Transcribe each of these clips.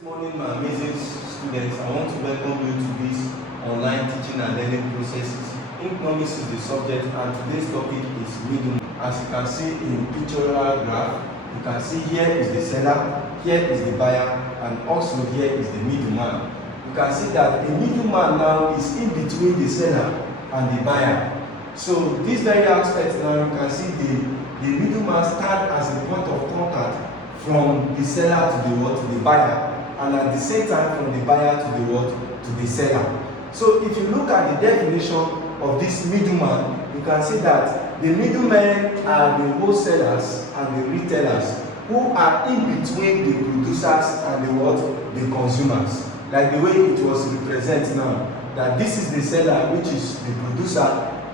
Good morning, my amazing students. I want to welcome you to this online teaching and learning processes. Economics is the subject, and today's topic is middleman. As you can see in pictorial graph, you can see here is the seller, here is the buyer, and also here is the middleman. You can see that a middleman now is in between the seller and the buyer. So this very aspect now, you can see the middleman stand as a point of contact from the seller to the buyer, and at the same time from the buyer to the seller. So if you look at the definition of this middleman, you can see that the middlemen are the wholesalers and the retailers who are in between the producers and the consumers. Like the way it was represented now, that this is the seller, which is the producer,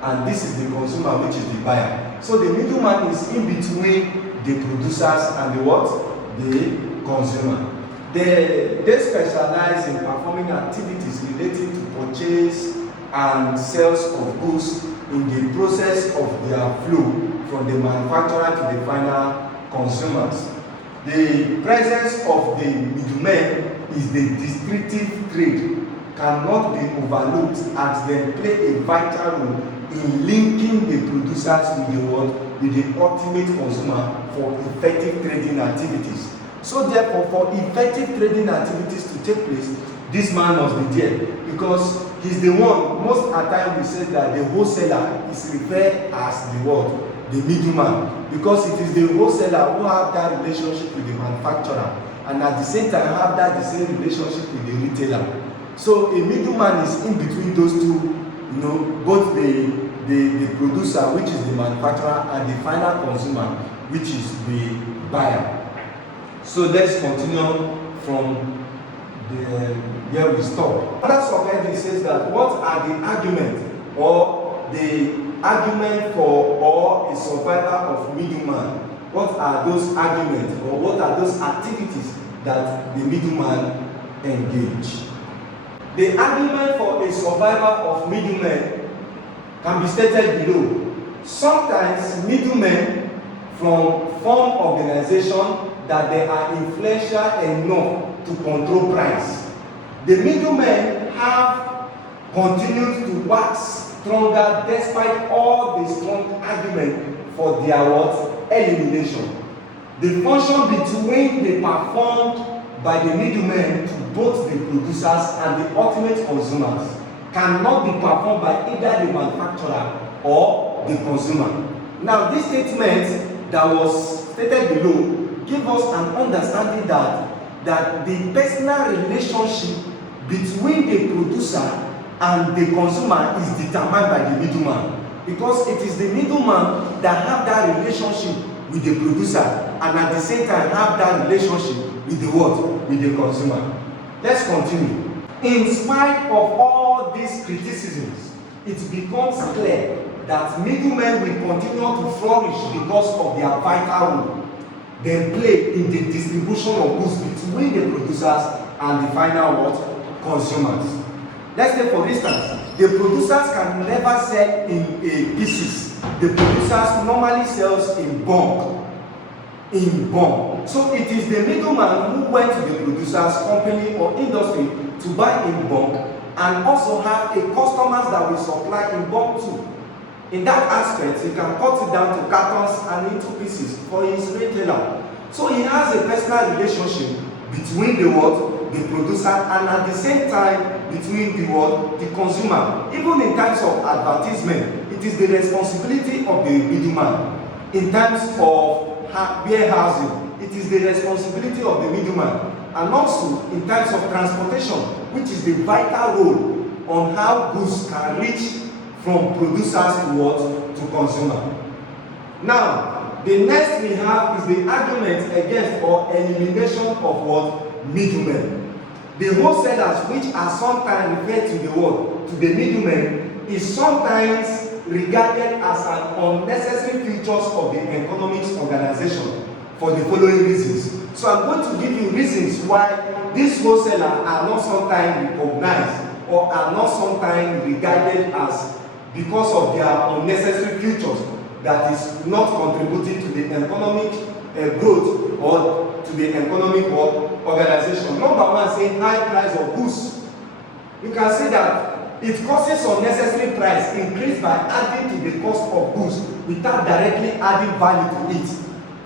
and this is the consumer, which is the buyer. So the middleman is in between the producers and the consumer. They specialize in performing activities relating to purchase and sales of goods in the process of their flow from the manufacturer to the final consumers. The presence of the middlemen is the distinctive trait cannot be overlooked, as they play a vital role in linking the producers with the ultimate consumer for effective trading activities. So therefore, for effective trading activities to take place, this man must be there, because he's the one. Most of the time we say that the wholesaler is referred as the middleman, because it is the wholesaler who have that relationship with the manufacturer, and at the same time have that the same relationship with the retailer. So a middleman is in between those two, both the producer, which is the manufacturer, and the final consumer, which is the buyer. So let's continue from where we stop. Another subheading says that what are the arguments or the argument for or a survivor of middleman? What are those arguments or what are those activities that the middleman engage? The argument for a survivor of middlemen can be stated below. Sometimes middlemen form organization that they are influential enough to control price. The middlemen have continued to wax stronger despite all the strong argument for their elimination. The function between the performed by the middlemen to both the producers and the ultimate consumers cannot be performed by either the manufacturer or the consumer. Now, this statement that was stated below gives us an understanding that the personal relationship between the producer and the consumer is determined by the middleman, because it is the middleman that have that relationship with the producer and at the same time have that relationship with the consumer. Let's continue. In spite of all these criticisms, it becomes clear that middlemen will continue to flourish because of their vital role they play in the distribution of goods between the producers and the final consumers. Let's take for instance, the producers can never sell in pieces. The producers normally sells in bulk. So it is the middleman who went to the producer's company or industry to buy in bulk, and also have a customers that will supply in bulk too. In that aspect, he can cut it down to cartons and into pieces for his retailer. So he has a personal relationship between the producer and at the same time between the consumer. Even in terms of advertisement, it is the responsibility of the middleman. In terms of warehousing, it is the responsibility of the middleman. And also in terms of transportation, which is the vital role on how goods can reach from producers to consumer. Now, the next we have is the argument against or elimination of middlemen. The wholesalers, which are sometimes referred to the middlemen, is sometimes regarded as an unnecessary features of the economics organization for the following reasons. So I'm going to give you reasons why these wholesalers are not sometimes recognized or are not sometimes regarded as, because of their unnecessary features, that is not contributing to the economic growth or to the economic organization. Number one, saying high price of goods. You can see that it causes unnecessary price increase by adding to the cost of goods without directly adding value to it.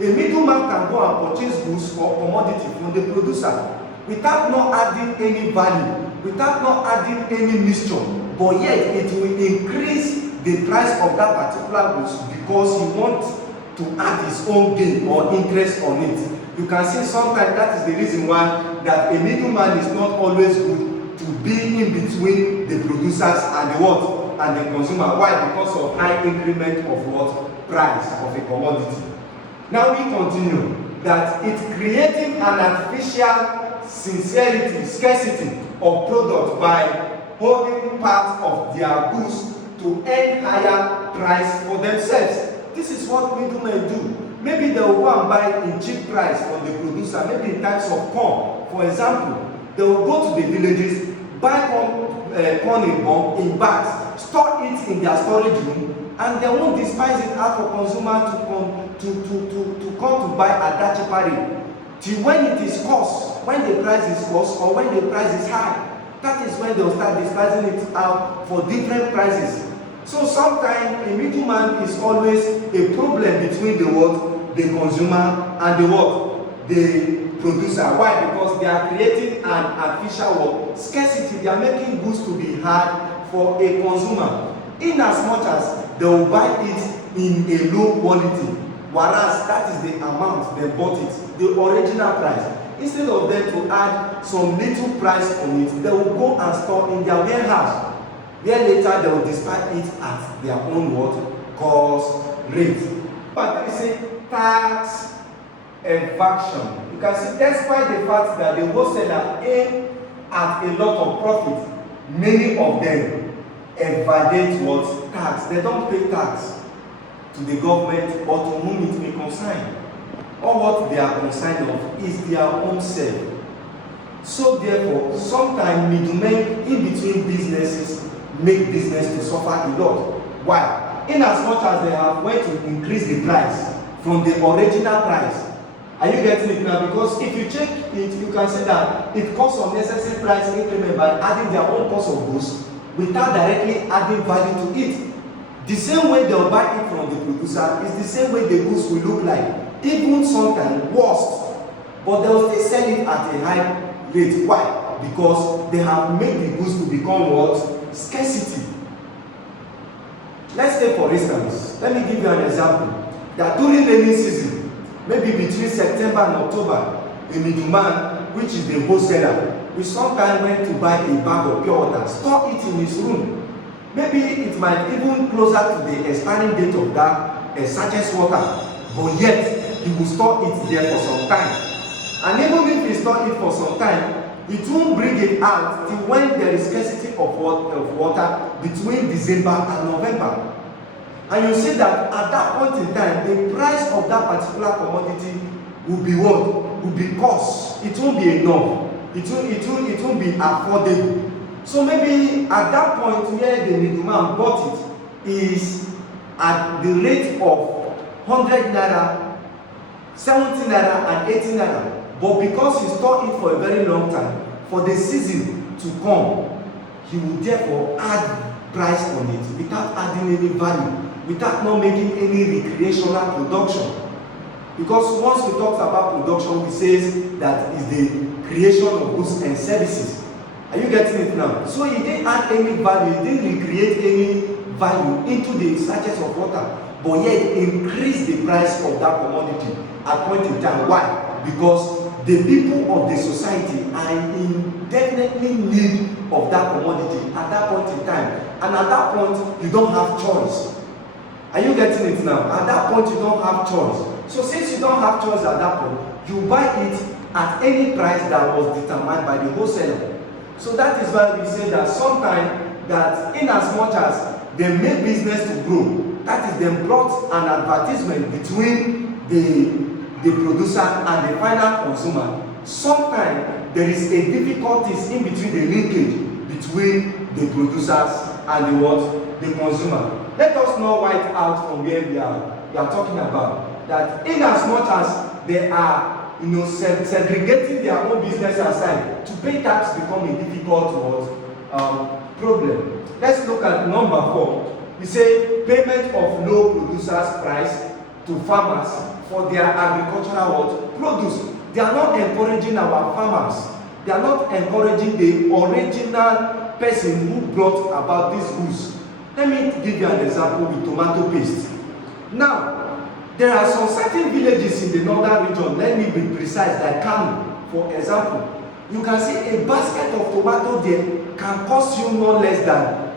A middleman can go and purchase goods or commodity from the producer without not adding any value, without not adding any mixture, but yet it will increase the price of that particular goods because he wants to add his own gain or interest on it. You can see sometimes that is the reason why that a middleman is not always good to be in between the producers and the what? And the consumer. Why? Because of high increment of what? Price of a commodity. Now we continue that it's creating an artificial sincerity, scarcity of product by holding part of their goods to earn higher price for themselves. This is what middlemen do. Maybe they will go and buy in cheap price from the producer, maybe in types of corn. For example, they will go to the villages, buy corn in bags, store it in their storage room, and they won't despise it out for consumer to come to buy at that cheaper rate. Till when it is cost, when the price is cost or when the price is high, that is when they'll start dispersing it out for different prices. So sometimes a middleman is always a problem between the consumer and the producer. Why? Because they are creating an artificial scarcity. They are making goods to be hard for a consumer, in as much as they will buy it in a low quality, whereas that is the amount they bought it, the original price. Instead of them to add some little price on it, they will go and store in their warehouse, where later they will dispatch it at their own cost rate. But there is a tax evasion. You can see, despite the fact that the wholesaler aim at a lot of profit, many of them evadate tax. They don't pay tax to the government or to whom it may concern. Or what they are concerned of is their own self. So therefore, sometimes middlemen in between businesses make business to suffer a lot. Why? In as much as they have went to increase the price from the original price. Are you getting it now? Because if you check it, you can see that it causes unnecessary price increment by adding their own cost of goods without directly adding value to it. The same way they'll buy it from the producer is the same way the goods will look like, even sometimes worse. But they'll still sell it at a high rate. Why? Because they have made the goods to become what? Scarcity. Let's take for instance, let me give you an example. That during rainy season, maybe between September and October, a middleman, which is the wholesaler, will sometimes went to buy a bag of pure water, store it in his room. Maybe it might even closer to the expiring date of that sachet water, but yet he will store it there for some time. And even if he store it for some time, it won't bring it out till when there is scarcity of water between December and November. And you see that at that point in time, the price of that particular commodity will be what? Will be cost. It won't be enough. It won't be affordable. So maybe at that point where the middleman bought it is at the rate of 100 naira, 70 naira and 80 naira. But because he stored it for a very long time, for the season to come, he will therefore add price on it without adding any value, without not making any recreational production. Because once we talk about production, we say that is the creation of goods and services. Are you getting it now? So he didn't add any value, he didn't recreate any value into the sachets of water, but yet increase the price of that commodity at point in time. Why? Because the people of the society are in definitely need of that commodity at that point in time. And at that point, you don't have choice. Are you getting it now? At that point, you don't have choice. So since you don't have choice at that point, you buy it at any price that was determined by the wholesaler. So that is why we say that sometimes that in as much as they make business to grow, that is they brought an advertisement between the producer and the final consumer. Sometimes there is a difficulties in between the linkage between the producers and the consumer. Let us not write out from where we are talking about that in as much as they are, segregating their own business aside. To pay tax become a difficult problem. Let's look at number 4. We say payment of low producers price to farmers for their agricultural produce. They are not encouraging our farmers. They are not encouraging the original person who brought about this goods. Let me give you an example with tomato paste. Now, there are some certain villages in the northern region, let me be precise, like Kano, for example. You can see a basket of tomato there can cost you no less than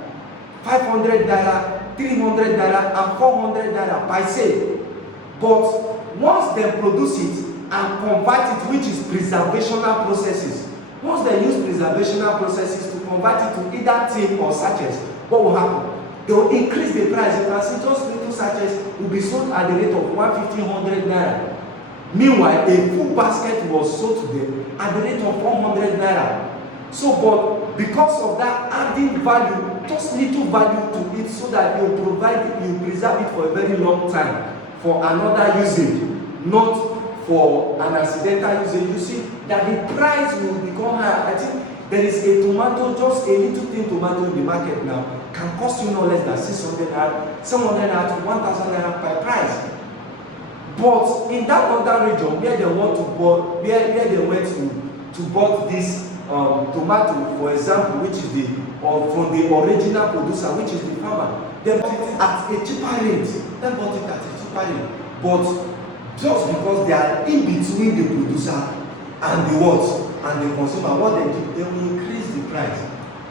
500 naira, 300 naira, and 400 naira by sale. But once they produce it and convert it, which is preservational processes, once they use preservational processes to convert it to either tin or sachets, what will happen? They will increase the price. You can see just little sachets will be sold at the rate of 150 naira. Meanwhile, a full basket was sold to them at the rate of 400 naira. So, but because of that adding value, just little value to it, so that you preserve it for a very long time for another usage, not for an accidental usage. You see that the price will become higher. I think there is a tomato, just a little thin tomato in the market now, can cost you no less than 600 naira, 700 naira to 1,000 naira per price. But in that other region where they want to buy, where they went to buy this tomato, for example, which is from the original producer, which is the farmer, they bought it at a cheaper rate. But just because they are in between the producer and the consumer, what they do, they will increase the price.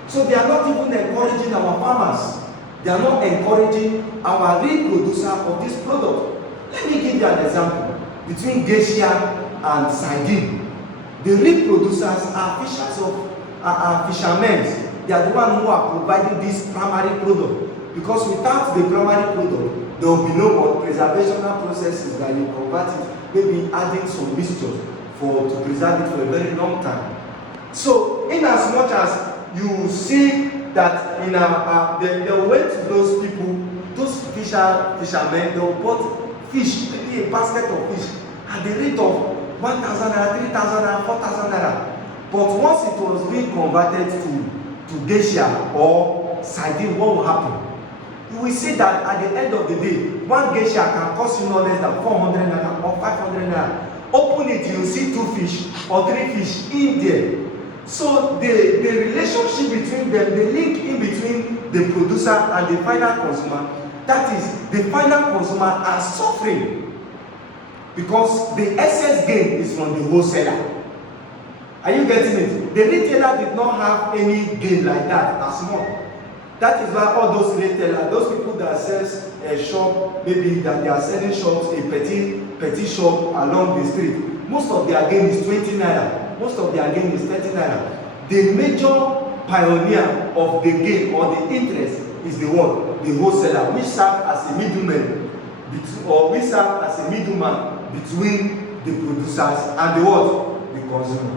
So they are not even encouraging our farmers. They are not encouraging our real producer of this product. Let me give you an example between geisha and sardine. The real producers are fishermen. They are the ones who are providing this primary product. Because without the primary product, there will be no preservational processes that you convert it, maybe adding some mixtures to preserve it for a very long time. So, in as much as you see that they went to those people, those fishermen, they will bought fish, maybe a basket of fish, at the rate of 1,000 naira, 3,000 naira, 4,000 naira. But once it was being converted to geisha or sardine, what will happen? You will see that at the end of the day, one geisha can cost you no less than 400 naira or 500 naira. Open it, you will see 2 fish or 3 fish in there. So the relationship between them, the link in between the producer and the final consumer, that is, the final consumer are suffering because the excess gain is from the wholesaler. Are you getting it? The retailer did not have any gain like that as much. That is why all those retailers, those people that sells a shop, maybe that they are selling shops, a petit shop along the street, most of their gain is 20 naira. Most of their gain is 30 naira. The major pioneer of the gain or the interest is the wholesaler, which serve as a middleman, between the producers and the consumer.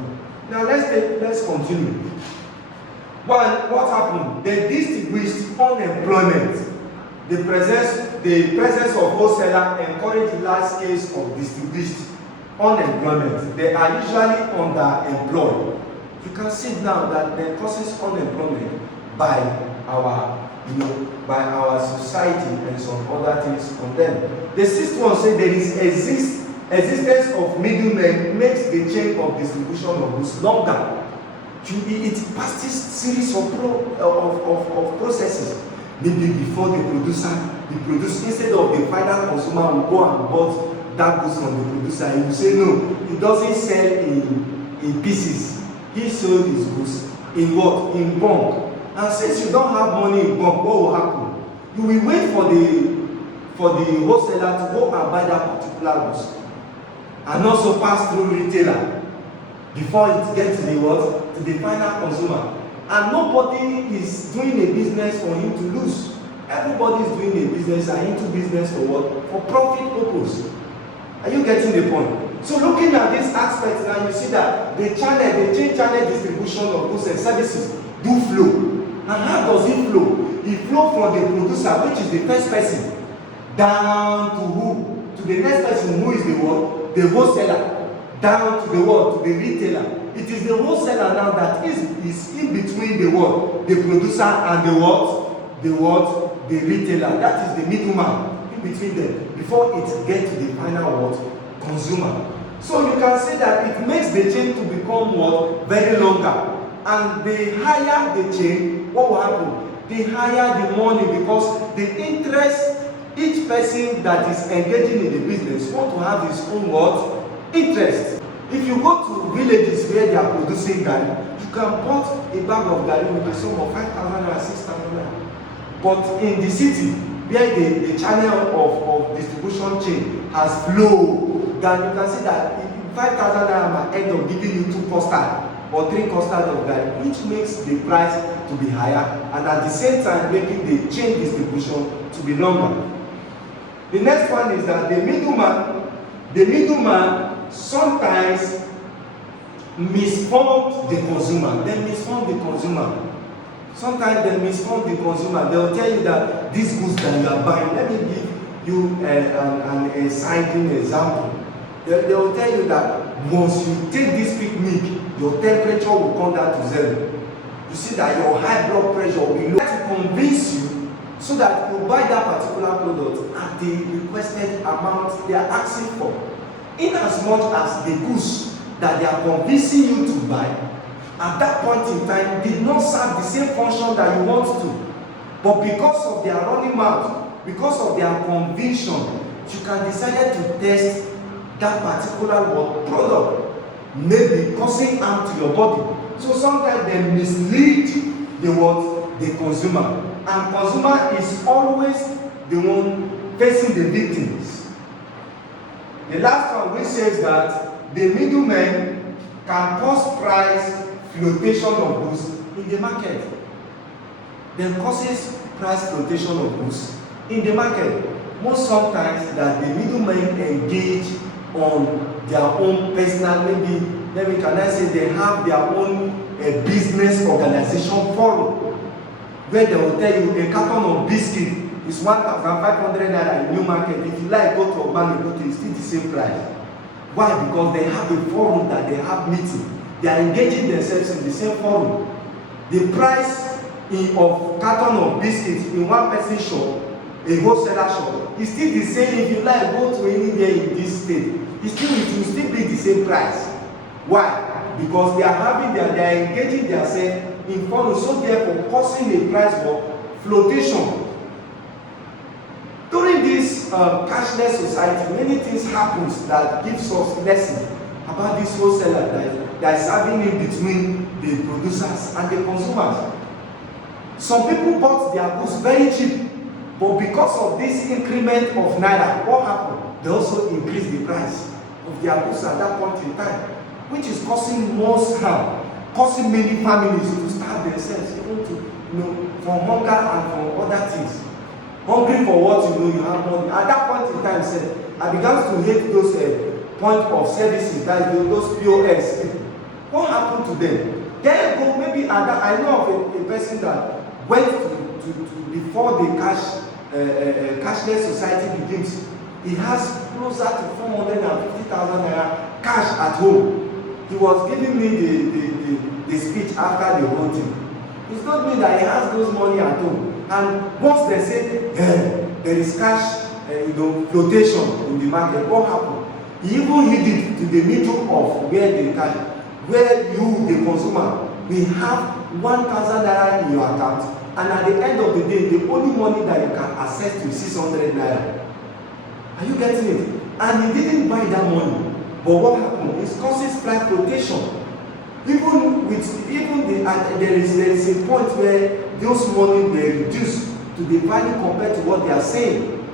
Now let's continue. What happened? They distinguished unemployment. The presence of wholesaler encouraged large scales of distinguished unemployment. They are usually underemployed. You can see now that there causes unemployment by our society and some other things on them. The sixth one said there is existence of middlemen makes the chain of distribution of goods longer. It passes series of processes. Maybe before the producer, instead of the final consumer will go and bought that goods from the producer, he will say no, he doesn't sell in pieces. He sold his goods in what? In bulk. And since you don't have money in bulk, what will happen? You will wait for the wholesaler to go and buy that particular goods and also pass through retailer before it gets to the final consumer. And nobody is doing a business for him to lose. Everybody is doing a business and into business for what? For profit purpose. Are you getting the point? So looking at this aspect now, you see that the chain channel distribution of goods and services do flow. And how does it flow? It flows from the producer, which is the first person, down to who? To the next person, who is the what? the wholesaler down to the what? To the retailer. It is the wholesaler now that is in between the what? The producer and the what? The retailer. That is the middleman in between them before it gets to the final what? Consumer. So you can say that it makes the chain to become what? Very longer. And the higher the chain, what will happen? The higher the money, because the interest, each person that is engaging in the business want to have his own what? Interest. If you go to villages where they are producing garri, you can bought a bag of garri with a sum of 5,000 and 6,000. But in the city, where the channel of distribution chain has flowed, then you can see that 5,000 naira might end up giving you 2 custard or 3 custard of garri, which makes the price to be higher, and at the same time making the chain distribution to be longer. The next one is that the middleman sometimes misform the consumer. They misform the consumer. Sometimes they misform the consumer. They will tell you that these goods that you are buying, let me give you an exciting example. They will tell you that once you take this quick milk, your temperature will come down to 0. You see that your high blood pressure will be low. To convince you so that you buy that particular product at the requested amount they are asking for. In as much as the goods that they are convincing you to buy at that point in time did not serve the same function that you want to, but because of their running mouth, because of their conviction, you can decide to test that particular product, maybe causing harm to your body. So sometimes they mislead the consumer, and consumer is always the one facing the victims. The last one, which says that the middleman can cause price flotation of goods in the market. Then causes price flotation of goods in the market. Most sometimes that the middlemen engage on their own personal, maybe can I say they have their own business organization forum, where they will tell you a carton of biscuit is 1,500 naira in new market. If you like, go to Ogbani, go to, it's still the same price. Why? Because they have a forum that they have meeting. They are engaging themselves in the same forum. The price of carton of biscuits in one person shop, a wholesaler shop, is still the same. If you like, go to anywhere in this state, it will still be the same price. Why? Because they are engaging themselves in forum, so therefore causing a price for flotation. During this cashless society, many things happens that gives us lesson about this wholesaler that is serving in between the producers and the consumers. Some people bought their goods very cheap, but because of this increment of naira, what happened? They also increased the price of their goods at that point in time, which is causing most harm, causing many families to starve themselves, even to, from hunger and from other things. Hungry for what you have money. At that point in time, I began to hate those point of services, that those POS people. What happened to them? Then go, maybe I know of a person that went to before the cashless society begins. He has closer to 450,000 naira cash at home. He was giving me the speech after the whole thing. He told me that he has those money at home. And once they say there is cash flotation in the market, what happened? He even hid it to the middle of where the cash, where you, the consumer, will have 1,000 naira in your account, and at the end of the day, the only money that you can access to is 600 naira. Are you getting it? And he didn't buy that money. But what happened? It causes price flotation. There is a point where those money were reduced to the value compared to what they are saying.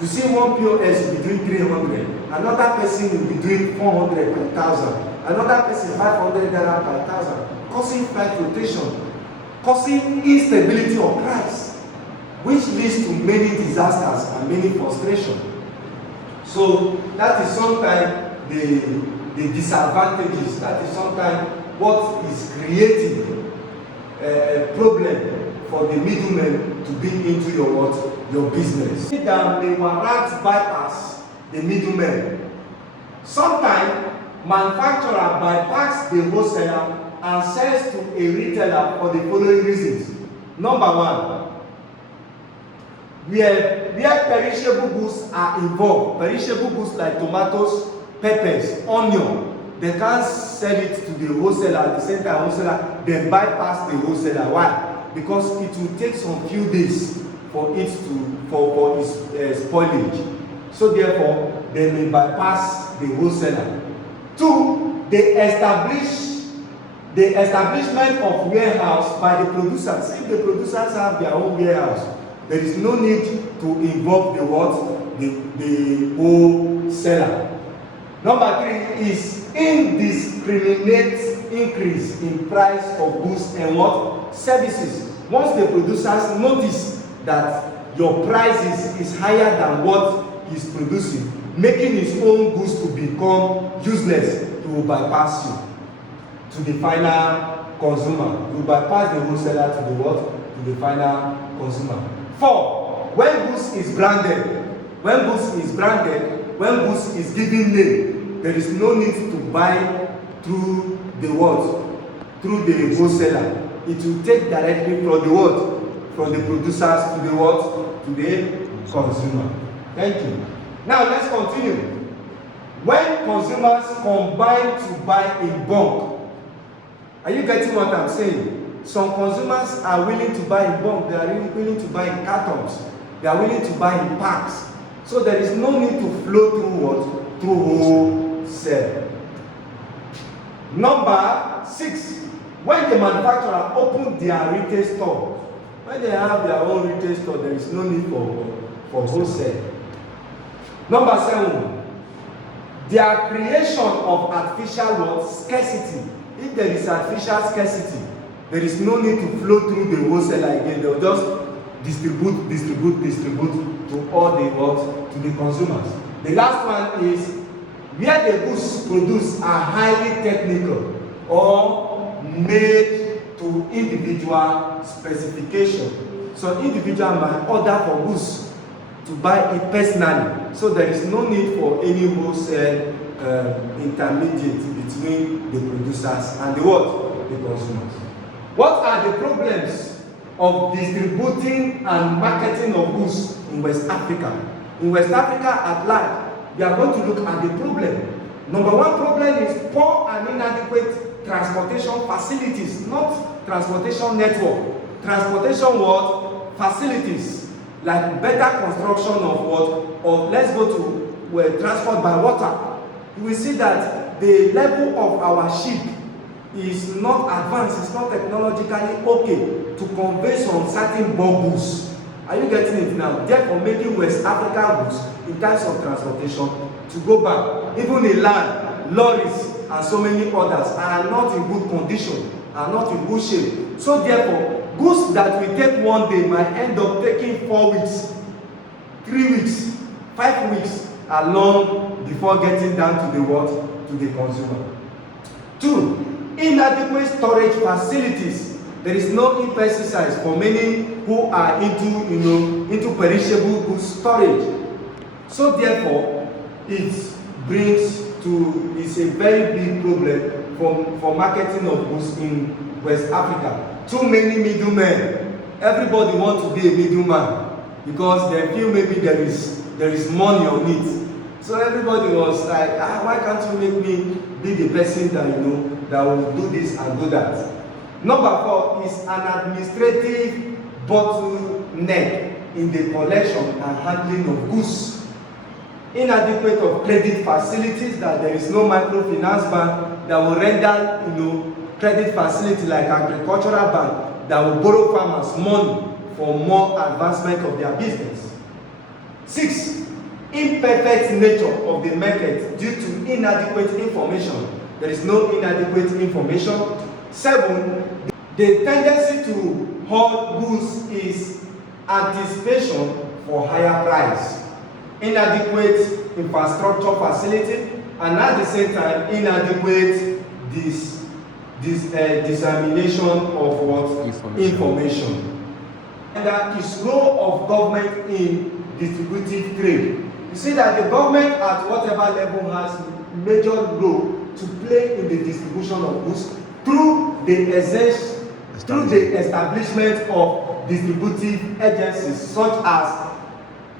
You see, one POS will be doing 300, another person will be doing 400 per thousand, another person 500 naira per thousand, causing price flotation, causing instability of price, which leads to many disasters and many frustration. So that is sometimes the disadvantages. That is sometimes what is creating a problem for the middlemen to be into your business. That they were right bypass the middlemen. Sometimes, manufacturer bypass the wholesaler and sells to a retailer for the following reasons. Number one, where perishable goods are involved, perishable goods like tomatoes, peppers, onion, they can't sell it to the wholesaler at the same time wholesaler then bypass the wholesaler. Why? Because it will take some few days for it to for its spoilage. So therefore, they may bypass the wholesaler. Two, the establishment of warehouse by the producers. If the producers have their own warehouse, there is no need to involve the what? The wholesaler. Number three is indiscriminate increase in price of goods and what? Services. Once the producers notice that your prices is higher than what he's producing, making his own goods to become useless, he will bypass you to the final consumer. He will bypass the wholesaler to the what? To the final consumer. Four, when goods is branded, when goods is given name, there is no need to buy through the what? Through the wholesaler. It will take directly from the what? From the producers to the what? To the consumer. Thank you. Now let's continue. When consumers combine to buy in bulk, are you getting what I'm saying? Some consumers are willing to buy in bulk. They are really willing to buy in cartons. They are willing to buy in packs. So there is no need to flow through what? Through wholesale. Number 6. When the manufacturer open their retail store, when they have their own retail store, there is no need for wholesale. Number 7. Their creation of artificial what? Scarcity. If there is artificial scarcity, there is no need to flow through the wholesaler again. They will just distribute to all the what? To the consumers. The last one is where the goods produced are highly technical or made to individual specification. So individual might order for goods to buy it personally. So there is no need for any wholesale intermediate between the producers and the what? The consumers. What are the problems of distributing and marketing of goods in West Africa? In West Africa at large, we are going to look at the problem. Number one problem is poor and inadequate transportation facilities, not transportation network. Transportation what? Facilities, like better construction of what? Or let's go to transport by water. You will see that the level of our ship is not advanced, it's not technologically okay to convey some certain bulk goods. Are you getting it now? Therefore, making West Africa goods in terms of transportation to go back, even in land, lorries, and so many others are not in good condition, are not in good shape. So therefore, goods that we take one day might end up taking 4 weeks, 3 weeks, 5 weeks along before getting down to the what? To the consumer. 2. Inadequate storage facilities. There is no exercise for many who are into perishable goods storage. So therefore, it's a very big problem for marketing of goods in West Africa. Too many middlemen. Everybody wants to be a middleman because they feel maybe there is money on it. So everybody was like, why can't you make me be the person that will do this and do that? Number 4 is an administrative bottleneck in the collection and handling of goods. Inadequate of credit facilities, that there is no microfinance bank that will render credit facility like agricultural bank that will borrow farmers money for more advancement of their business. 6. Imperfect nature of the market due to inadequate information. There is no inadequate information. 7. The tendency to hoard goods is anticipation for higher price. Inadequate infrastructure facility, and at the same time inadequate dissemination of what? Information. And that is role of government in distributive trade. You see that the government at whatever level has major role to play in the distribution of goods through the establishment of distributive agencies such as: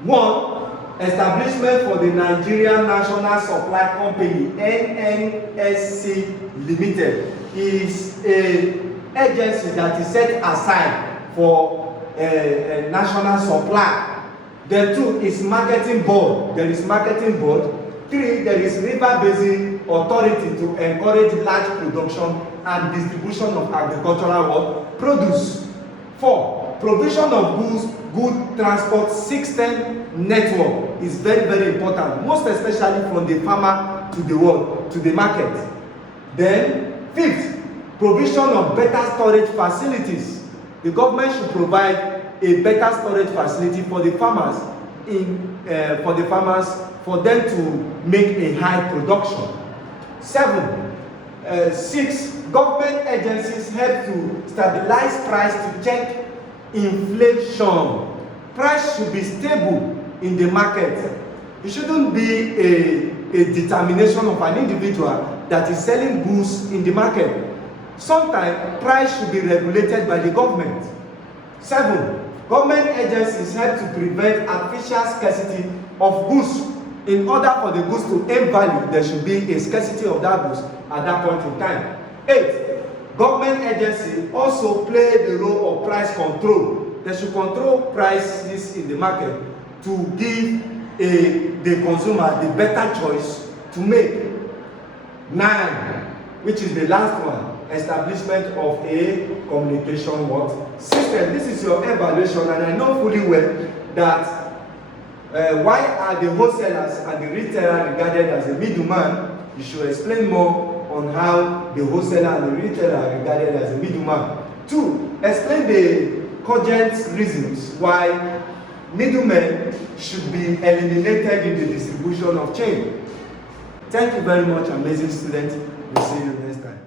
1. Establishment for the Nigerian National Supply Company (NNSC) Limited is an agency that is set aside for national supply. Then 2 is marketing board. There is marketing board. 3, there is River Basin Authority to encourage large production and distribution of agricultural produce. 4, provision of good transport system network is very, very important, most especially from the farmer to the world, to the market. Then 5th, provision of better storage facilities. The government should provide a better storage facility for the farmers for them to make a high production. 6, government agencies help to stabilize price to check inflation. Price should be stable in the market. It shouldn't be a determination of an individual that is selling goods in the market. Sometimes price should be regulated by the government. 7, government agencies help to prevent artificial scarcity of goods. In order for the goods to earn value, there should be a scarcity of that goods at that point in time. 8, government agencies also play the role of price control. They should control prices in the market to give the consumer the better choice to make. 9, which is the last one, establishment of a communication system. This is your evaluation, and I know fully well that why are the wholesalers and the retailer regarded as a middleman? You should explain more on how the wholesaler and the retailer are regarded as a middleman. 2, explain the cogent reasons why middlemen should be eliminated in the distribution of chain. Thank you very much, amazing students. We'll see you next time.